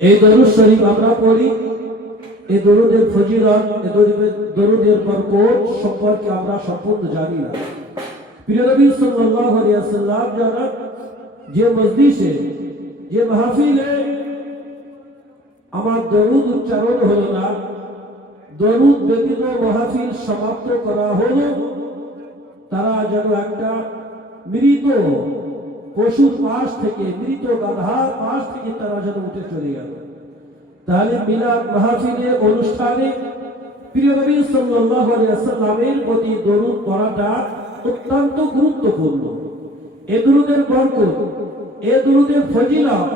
এই দরুদ শরীফ আমরা পড়ি। এই দরুদের ফজিলত, এই দরুদের দরুদের বরকত সম্পর্কে আমরা সম্পূর্ণ জানি না। প্রিয় নবী সাল্লাল্লাহু আলাইহি ওয়াসাল্লাম যারা যে মজলিসে, যে মাহফিলে আমার দরুদ উচ্চারণ হলো না, দরুদ ব্যতীত মাহফিল সমাপ্ত করা হলো, তারা যেন একটা মৃত পশুর পাশ থেকে, মৃত গাধার পাশ থেকে তারা যেন উঠে চলে গেল। তাহলে মিলাদ মাহফিলে অনুষ্ঠানে প্রিয় নবী সাল্লাল্লাহু আলাইহি ওয়াসাল্লামের প্রতি দরুদ পড়াটা অত্যন্ত গুরুত্বপূর্ণ। এ দরুদের বরকত, এ ফজিলত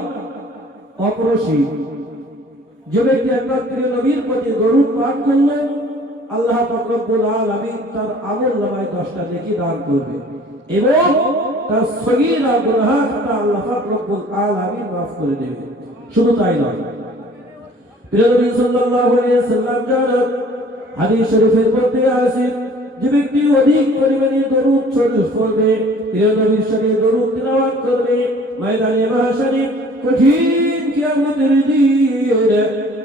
যে ব্যক্তি একবার প্রিয় নবীর প্রতি দরুদ পাঠ করলেন, আল্লাহ পাক রব্বুল আলামিন তার আমল নামায় 10টা নেকি দান করবে এবং তার সগীরা গুনাহ খাতা আল্লাহ রব্বুল আলামিন maaf করে দেবে শুধু তাই নয়। প্রিয় নবী সাল্লাল্লাহু আলাইহি ওয়াসাল্লাম জানান হাদিস শরীফের মধ্যে আছে যে ব্যক্তি অধিক পরিমাণে দরুদ শরীফ পড়বে, প্রিয় নবীর শরীফ দরুদ তিলাওয়াত করবে, ময়দানে মাহশারে কঠিন কিয়ামতের দিন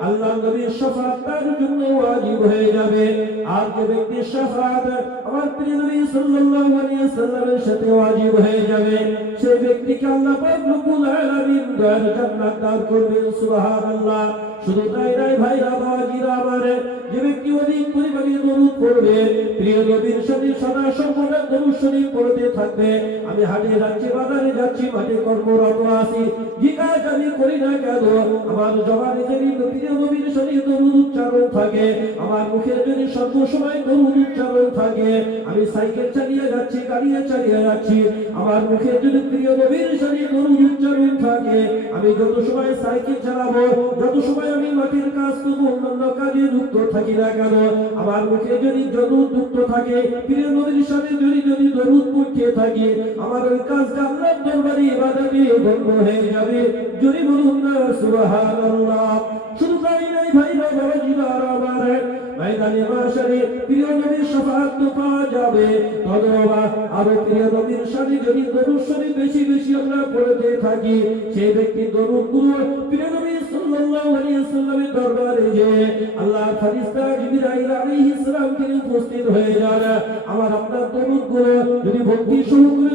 আল্লাহ নবীর শাফাত তার জন্য ওয়াজিব হয়ে যাবে। আর যে ব্যক্তি শাফাত আমার প্রিয় নবী সাল্লাল্লাহু আলাইহি ওয়াসাল্লামের সাথে ওয়াজিব হয়ে যাবে, সেই ব্যক্তিকে আল্লাহ পাক রব্বুল আলামিন দয়ার জান্নাত দান করবেন, সুবহানাল্লাহ। শুধু তাই নয় ভাইরা বাবাজিরা আমার যে ব্যক্তি অধিক পরিমাণে দরুদ পড়বে প্রিয় নবীর সাথে সদা সর্বদা দরুদ শরীফ পড়তে থাকবে। আমি হাটে যাচ্ছি, বাজারে যাচ্ছি, মাঠে কর্মরত আছি। যে কাজ আমি করি না কেন, আমার জবানে যদি প্রিয় নবীর শরীফ দরুদ উচ্চারণ থাকে, আমার মুখের যদি সর্ব সময় দরুদ উচ্চারণ থাকে, আমি সাইকেল চালিয়ে যাচ্ছি, গাড়িয়ে চালিয়ে যাচ্ছি, আমার মুখে যদি প্রিয় নবীর শরীফ দরুদ উচ্চারণ থাকে, আমি যত সময় সাইকেল চালাবো, যত সময় মাটির কাজ করব অন্যান্য কাজে যুক্ত থাকি না কেন? আমার মুখে যদি দরুদ যুক্ত থাকে প্রিয় নবীর সাথে যদি যদি দরুদ পড়তে থাকি, আমার ওই কাজটা আল্লাহর দরবারে ইবাদতে গণ্য হয়ে যাবে। যদি বলুন না শুধু তাই নাই ভাই বাবা জিবার আমার। ময়দানে প্রিয় নবীর তো পাওয়া যাবে। তদবা প্রিয় নবীর সাথে যদি বেশি বেশি আমরা পড়তে থাকি, সেই ব্যক্তি দরুদগুলো প্রিয় নবী তিনি উপস্থিত হয়ে আমার আপনার দরুদগুলো যদি ভক্তি শুরু প্রতি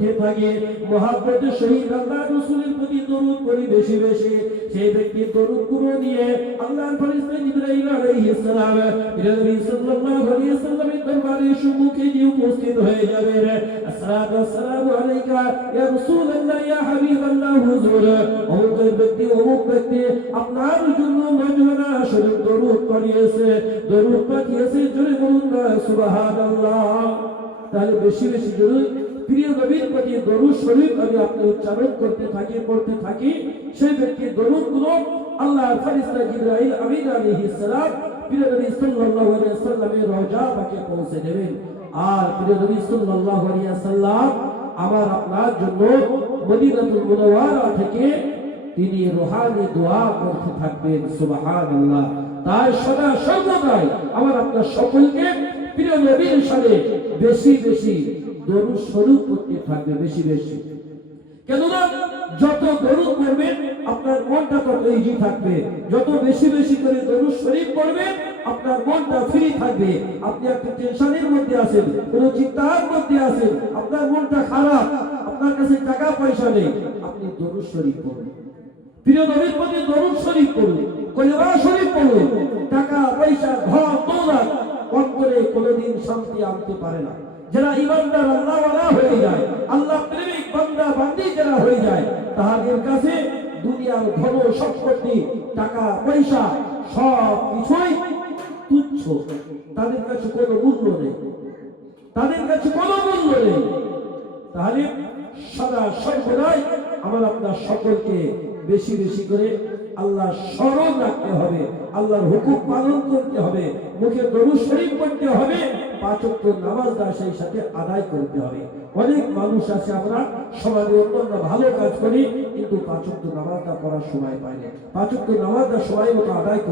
পড়তে থাকি মহাব্বতের সহিত আল্লাহ রাসূলের প্রতি দরুদ পড়ি বেশি বেশি। সেই ব্যক্তি দরুদগুলো নিয়ে আল্লাহর ফেরেশতা জিবরাইল আলাইহিস সালাম নবী সাল্লাল্লাহু আলাইহি ওয়াসাল্লামের দরবারে সম্মুখে গিয়ে উপস্থিত হয়ে যাবে আসসালাতু ওয়াসসালামু আলাইকা ইয়া রাসূলুল্লাহ, ইয়া হাবিবাল্লাহ, হুজুর। অমুক ব্যক্তি অমুক ব্যক্তি আপনার জন্য মজুনা শরীফ দরুদ পড়িয়েছে দরুদ পাঠিয়েছে, জোরে বলুন সুবহানাল্লাহ। তাহলে বেশি বেশি জরুরি প্রিয় নবীর প্রতি দরুদ শরীফ আমি আপনি উচ্চারণ করতে থাকি, পড়তে থাকি। সেই ব্যক্তি দরুদগুলো আল্লাহর ফেরেশতা জিবরাইল আমিন আলাইহিস সালাম, প্রিয় নবী সাল্লাল্লাহু আলাইহি ওয়াসাল্লামের রওজা পাকে পৌঁছে দেবেন। আর প্রিয় নবী সাল্লাল্লাহু আলাইহি ওয়াসাল্লাম আমার আপনার জন্য মদিনাতুল মুনাওয়ারা থেকে তিনি রুহানি দোয়া করতে থাকবেন, সুবহানাল্লাহ। তাই সদা সর্বদাই আমার আপনার সকলকে প্রিয় নবীর সাথে বেশি বেশি দরুদ স্বরূপ করতে থাকবে বেশি বেশি। কেননা যত দরুদ পড়বেন আপনার মনটা তত ইজি থাকবে। যত বেশি বেশি করে দরুদ শরীফ পড়বেন আপনার মনটা ফ্রি থাকবে। আপনি একটা টেনশনের মধ্যে আছেন, কোনো চিন্তার মধ্যে আছেন, আপনার মনটা খারাপ, আপনার কাছে টাকা পয়সা নেই, আপনি দরুদ শরীফ পড়ুন। প্রিয় নবীর প্রতি দরুদ শরীফ পড়ুন, কলিমা শরীফ পড়ুন, টাকা, পয়সা, ঘর, দৌলত অন্তরে কোনোদিন শান্তি আনতে পারে না। যারা ইমানদার আল্লাহওয়ালা হয়ে যায়, আল্লাহ প্রেমিক, বান্দা, বান্দি যারা হয়ে যায়, তাহাদের কাছে দুনিয়ার ধন, সম্পত্তি, টাকা, পয়সা, সব কিছুই তুচ্ছ। তাদের কাছে কোনো মূল্য নেই। তাদের কাছে কোনো মূল্য নেই। তাহলে সদা সর্বদাই আমার আপনার সকলকে বেশি বেশি করে আল্লাহ স্মরণ রাখতে হবে, আল্লাহর হুকুম পালন করতে হবে, মুখে দরুদ শরীফ করতে হবে সেই সাথে আদায় করতে হবে। অনেক মানুষ আছে, আমরা সমাজে অন্যান্য ভালো কাজ করি, কিন্তু নামাজটা পড়ার সময় পাই না। নামাজটা মতো আদায়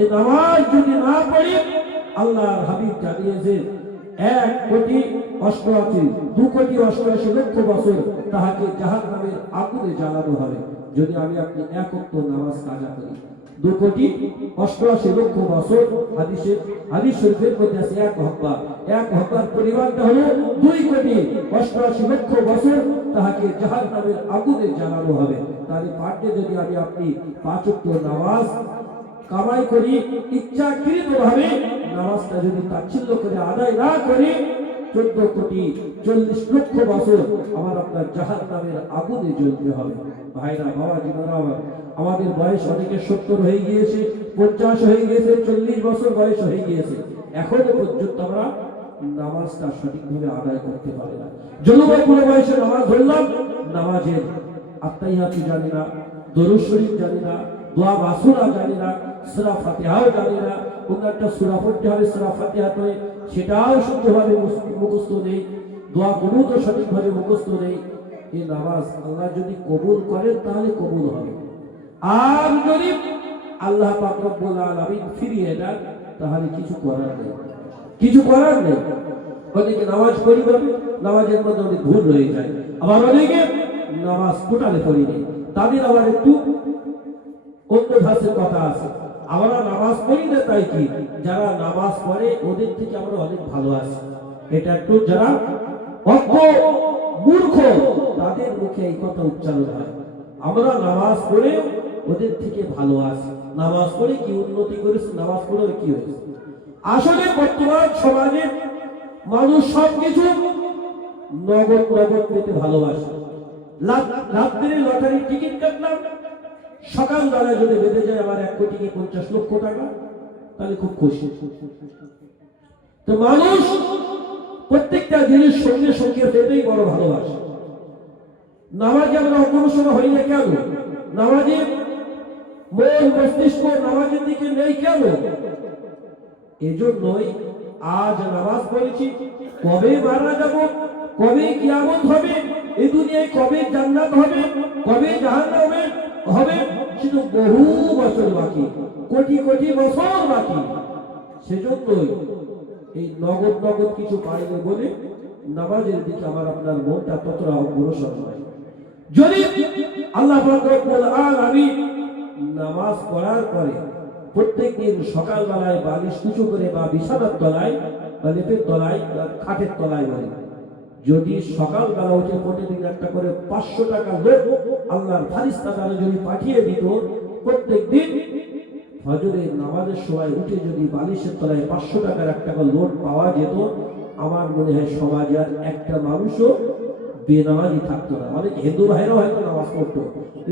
এই নামাজ যদি না পড়ি, আল্লাহর হাবিব জানিয়েছেন, এক কোটি অষ্টআশি, দু কোটি অষ্টআশি লক্ষ বছর তাহাকে জাহান নামের আগুনে জ্বালানো হবে। যদি আমি আপনি এক অক্ত নামাজ কাজা করি, দু কোটি অষ্টআশি লক্ষ বছর হাদিসে, হাদিস শরীফের মধ্যে আছে এক হব্বা এক হব্বার পরিমাণটা হলো দুই কোটি অষ্টআশি লক্ষ বছর তাহাকে জাহান নামের আগুনে জ্বালানো হবে। তাহলে পাঠে যদি আমি আপনি পাঁচ ওয়াক্ত নামাজ কামাই করি ইচ্ছাকৃত ভাবে নামাজটা যদি তাচ্ছিল্য করে আদায় না করি চোদ্দ কোটি চল্লিশ লক্ষ বছর আমার আপনার জাহান নামের আগুনে জ্বলতে হবে। ভাইরা বাবা জীবনা আমাদের বয়স অনেকে সত্তর হয়ে গিয়েছে, পঞ্চাশ হয়ে গিয়েছে, চল্লিশ বছর বয়স হয়ে গিয়েছে। এখনও পর্যন্ত আমরা নামাজটা সঠিকভাবে আদায় করতে পারি না। জলবায়ু কোনো বয়সে নামাজ ধরলাম, নামাজের আত্মাইহাতি জানি না, দরুদ শরীফ জানি না, দোয়া মাসুরা জানি না, সুরা ফাতিহাও জানি না কোন একটা সুরা পড়তে হবে সুরা ফাতিহা করে সেটাও শুদ্ধভাবে মুখস্থ নেই, দোয়া তো সঠিকভাবে মুখস্থ নেই। এই নামাজ আল্লাহ যদি কবুল করেন তাহলে কবুল হবে। আর যদি আল্লাহ পাক রব্বুল আলামিন ফিরিয়ে দেন, তাহলে কিছু করার নেই। কিছু করার নেই। অনেকে নামাজ পড়ি বলে নামাজের মধ্যে অনেক ভুল রয়ে যায়। আবার অনেকে নামাজ টোটালে পড়িনি তাদের আবার একটু অন্য ভাষের কথা আছে। আমরা নামাজ পড়ি না তাই কি? যারা নামাজ পড়ে, ওদের থেকে আমরা অনেক ভালো আছি। এটা একটু যারা অজ্ঞ মূর্খ, তাদের মুখে এই কথা উচ্চারণ হয়। আমরা নামাজ পড়ে ওদের থেকে ভালো আছি। নামাজ পড়ে কি উন্নতি করেছে, নামাজ পড়ে কি হয়েছে? আসলে বর্তমান সমাজে মানুষ সবকিছু নগদ নগদ পেতে ভালোবাসে। রাত- রাত্রে লটারি টিকিট কাটলাম সকাল বেলায় যদি বেঁধে যায় আমার এক কোটি কি পঞ্চাশ লক্ষ টাকা, তাহলে খুব খুশি। তো মানুষ প্রত্যেকটা জিনিস সঙ্গে সঙ্গে পেতেই বড় ভালোবাসে। নামাজে আমরা সময় হই না কেন? নামাজে মন, মস্তিষ্ক নামাজের দিকে নেই কেন? এজন্যই আজ নামাজ পড়েছি। কবে মারা যাব? কবে কিয়ামত হবে? এই দুনিয়ায় কবে জান্নাত হবে? কবে জাহান্নাম হবে? হবে শুধু বহু বছর বাকি, কোটি কোটি বছর বাকি। সেজন্যই এই নগদ নগদ কিছু পাইনি বলে নামাজের দিকে আমার আপনার মনটা ততটা অগ্রসর হয়। যদি আল্লাহ রব্বুল আলামিন নামাজ পড়ার পরে প্রত্যেক দিন সকালবেলায় বালিশ উঁচু করে বা বিছানার তলায় বা লেপের তলায় বা খাটের তলায় বলে যদি সকালবেলা উঠে প্রতিদিন একটা করে পাঁচশো টাকা লোক আল্লাহর ফারিস্তা দ্বারা যদি পাঠিয়ে দিত, প্রত্যেক দিন ফজরের নামাজের সময় উঠে যদি বালিশের তলায় পাঁচশো টাকার একটা করে লোট পাওয়া যেত, আমার মনে হয় সমাজে আর একটা মানুষও বেনামাজি থাকতো না। অনেক হিন্দু ভাইরাও হয়তো নামাজ পড়তো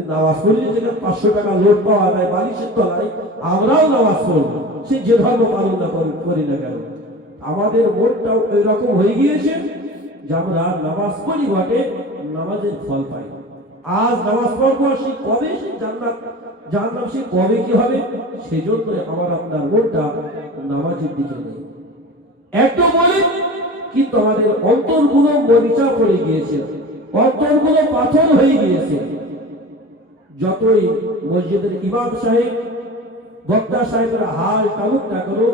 নামাজ পড়লে যেখানে পাঁচশো টাকা লোট পাওয়া যায় বালিশের তলায়, আমরাও নামাজ পড়ব। সে যে ধর্ম পালন না করি- না কেন? আমাদের মনটাও এরকম হয়ে গিয়েছে যে আমরা নামাজ পড়ি বটে, নামাজের ফল পাই আজ নামাজ পড়ব সে কবে? সে জান্নাত জান্নাত সে কবে কি হবে? সেজন্য আমার আপনার মনটা নামাজের দিকে নেই। একটু বলি কিন্তু আমাদের অন্তরগুলো মরিচা পড়ে গিয়েছে, অন্তরগুলো পাথর হয়ে গিয়েছে। যতই মসজিদের ইমাম সাহেব, বক্তা সাহেবের হাল টালুক না করো,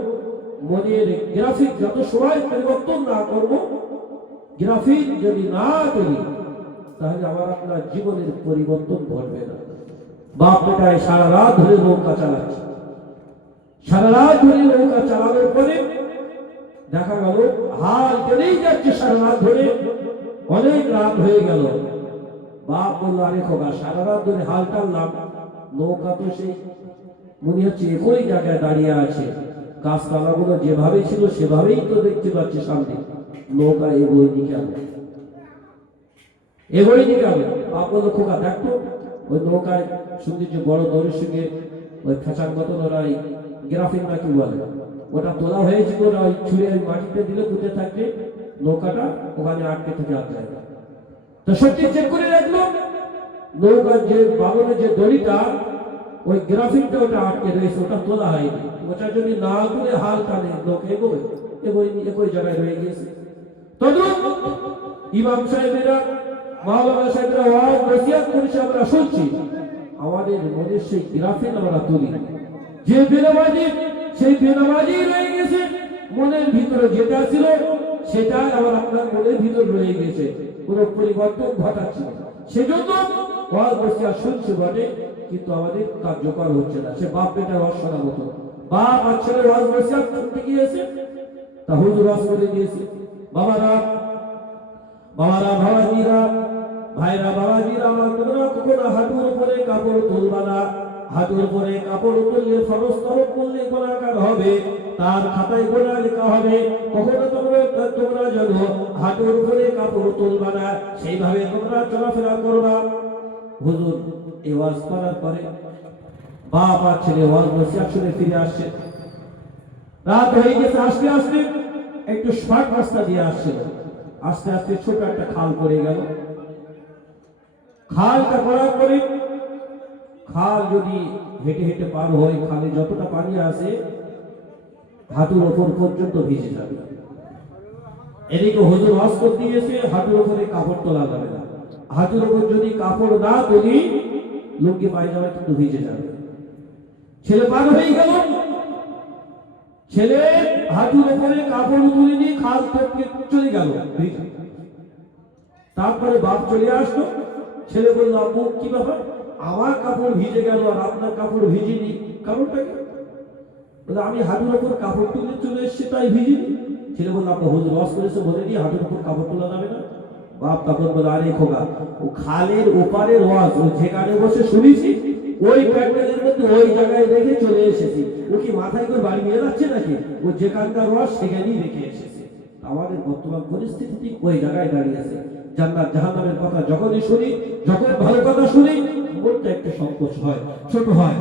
মনের গ্রাফিক যত সময় পরিবর্তন না করব, গ্রাফিক যদি না করি তাহলে আমার আপনার জীবনের পরিবর্তন ঘটবে না। বাপ বেটায় সারা রাত ধরে নৌকা চালাচ্ছে। সারা রাত ধরে নৌকা চালানোর পরে দেখা গেল, হাল টেনেই যাচ্ছে সারা রাত ধরে। অনেক রাত হয়ে গেল। বাপ বলল, আরে খোকা, সারা রাত ধরে হাল টানলাম। নৌকা তো সেই মনে হচ্ছে একই জায়গায় দাঁড়িয়ে আছে। গাছপালাগুলো যেভাবে ছিল সেভাবেই তো দেখতে পাচ্ছি সামনে। নৌকা এগোয়নি কেন? এগোয়নি কেন বাপ বলল, খোকা দেখতো ওই নৌকায় সৌন্দর্য বড় দৌড়ের সঙ্গে ওই ফেঁচার মতন, ওরা ওই গ্রাফিক না কি বলে। ওটা তোলা হয়েছিল, ওরা ওই ছুঁড়ে মাটিতে দিলে পুঁতে থাকবে নৌকাটা, ওখানে আটকে থেকে আর যায় তো সত্যি চেক করে দেখল নৌকার যে বাবনের যে দড়িটা, ওই গ্রাফিকটা ওটা আটকে রয়েছে, ওটা তোলা হয়নি। ওটা যদি না তুলে হাল টানে, লোক এগোবে এগোয় একই জায়গায় রয়ে গিয়েছে। তদ্রুপ ইমাম সাহেবেরা মাওলানা সাহেবরা ওয়াজ নসিহত করেছে আমরা শুনছি। আমাদের মনের সেই গ্রাফিক আমরা তুলি। যে বেনামাজি, সেই বেনামাজি রয়ে গেছে। মনের ভিতরে যেটা ছিল, সেটাই আবার আপনার মনের ভিতর রয়ে গেছে। কোনো পরিবর্তন ঘটাচ্ছে। সেজন্য ওয়াজ বসিয়া শুনছে বটে, কিন্তু আমাদের কার্যকর হচ্ছে না। সে বাপ বেটার ওয়াজ শোনা মতো। বাপ আর ছেলে ওয়াজ শুনতে গিয়েছে তা হুজুর ওয়াজ করে দিয়েছে। বাবারা বাবারা, বাবাজিরা ভাইরা বাবাজিরা আমার তোমরা কখনো হাঁটুর উপরে কাপড় তুলবা না। হাঁটুর উপরে কাপড় তুললে ফরজ তরফ করলে গোনাকার হবে। তার খাতায় গোনা লেখা হবে, কখনো তোমরা তোমরা যেন হাঁটুর উপরে কাপড় তুলবা না, সেইভাবে তোমরা চলাফেরা করবা হুজুর, এই ওয়াজ করার পরে বাপ আর ছেলে ওয়াজ বসে আসলে ফিরে আসছে রাত হয়ে গেছে, আসতে আসতে একটু শর্ট রাস্তা দিয়ে আসছিল। আস্তে আস্তে ছোট একটা খাল পড়ে গেল। খালটা করার পরে খাল যদি হেঁটে হেঁটে পার হয়, খালে যতটা পানি আসে হাঁটুর ওপর পর্যন্ত ভিজে যাবে। এদিকে হুজুর ওয়াজ করতে গিয়েছে হাঁটুর ওপরে কাপড় তোলা যাবে না। হাঁটুর ওপর যদি কাপড় না তুলি, লুঙ্গি, পায়জামা কিন্তু ভিজে যাবে। ছেলে পার হয়ে গেল। ছেলে হাঁটুর ওপরে কাপড় তুলে নিয়ে খাল চলে গেল। তারপরে বাপ চলে আসলো। ছেলে বলল, আব্বু, কি ব্যাপার? আমার কাপড় ভিজে গেল আর আপনার কাপড় ভিজেনি। কারণটা কি? বলে, আমি হাঁটুর ওপর কাপড় তুলে চলে এসেছি, তাই ভিজিনি। ছেলে বলল আপনার হুজুর রস করেছে বলে দিয়ে হাঁটুর ওপর কাপড় তোলা যাবে না? বাপ তখন বলে, আরে খোকা, ও খালের ওপারে রস, ও যেখানে বসে শুনেছি, ওই প্যান্ডেলের মধ্যে ওই জায়গায় রেখে চলে এসেছি। ও কি মাথায় করে বাড়ি নিয়ে যাচ্ছে নাকি? ও যেখানকার রস সেখানেই রেখে এসেছে। আমাদের বর্তমান পরিস্থিতি ওই জায়গায় দাঁড়িয়ে আছে। জান্নাত, জাহান্নামের কথা যখনই শুনি যখন ভালো কথা শুনি মনটা একটা সংকোচ হয়, ছোট হয়।